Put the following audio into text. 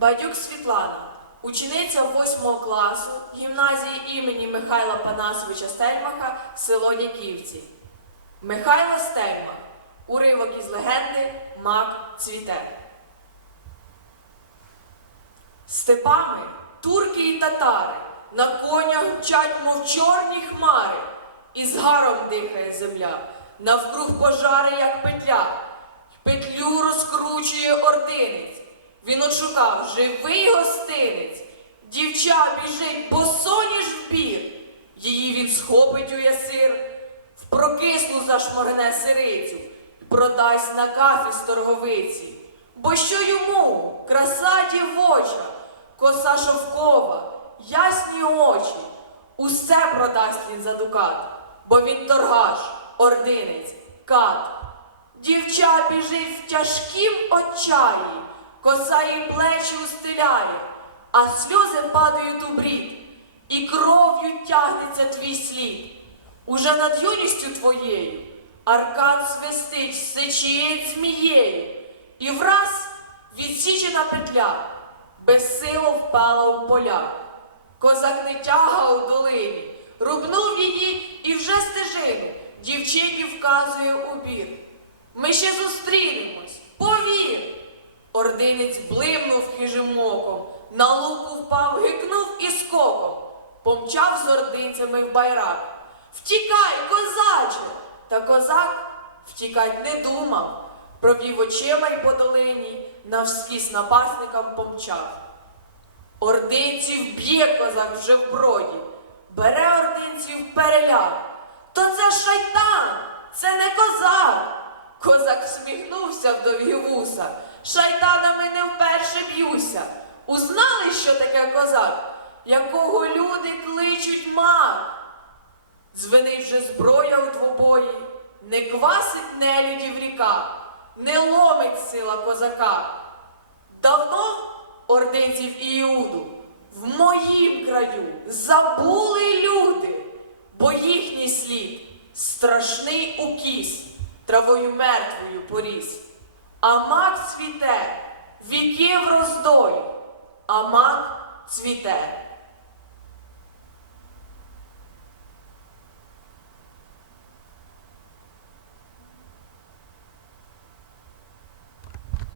Бадюк Світлана, учениця 8 класу гімназії імені Михайла Панасовича Стельмаха, село Дяківці. Михайло Стельмах. Уривок із легенди Мак цвіте. Степами турки і татари на конях мчать, мов чорні хмари, і з гаром дихає земля, навкруг пожари, як петля, петлю розкручує ординець. Він отшукав живий гостинець. Дівча біжить, бо соніж в бір. Її він схопить у ясир, в прокислу зашморгне сирицю, продасть на кафі з торговиці. Бо що йому краса дівоча, коса шовкова, ясні очі, усе продасть він за дукат, бо він торгаш, ординець, кат. Дівча біжить в тяжкім отчаї, коса їй плечі устиляє, а сльози падають у брід, і кров'ю тягнеться твій слід. Уже над юністю твоєю аркан свистить, сичіє змією, і враз відсічена петля безсило впала у поля. Козак не тяга у долині, рубнув її і вже стежину дівчині вказує убір. Ми ще зустрінемось, повір. Ординець блимнув хижим оком, на луку впав, гикнув і скоком, помчав з ординцями в байрак. Втікай, козаче! Та козак втікать не думав, провів очима й по долині, навскіз напасникам помчав. Ординців б'є козак вже в броді, бере ординців переляк. Козак. Всміхнувся в довгі вуса. Шайтанами не вперше б'юся. Узнали, що таке козак, якого люди кличуть мак. Звенить вже зброя у двобої, не квасить нелюдів ріка, не ломить сила козака. Давно ординців Іуду в моїм краю забули люди, бо їхній слід страшний укіс, травою мертвою поріс. А мак цвіте, віків роздою, а мак цвіте.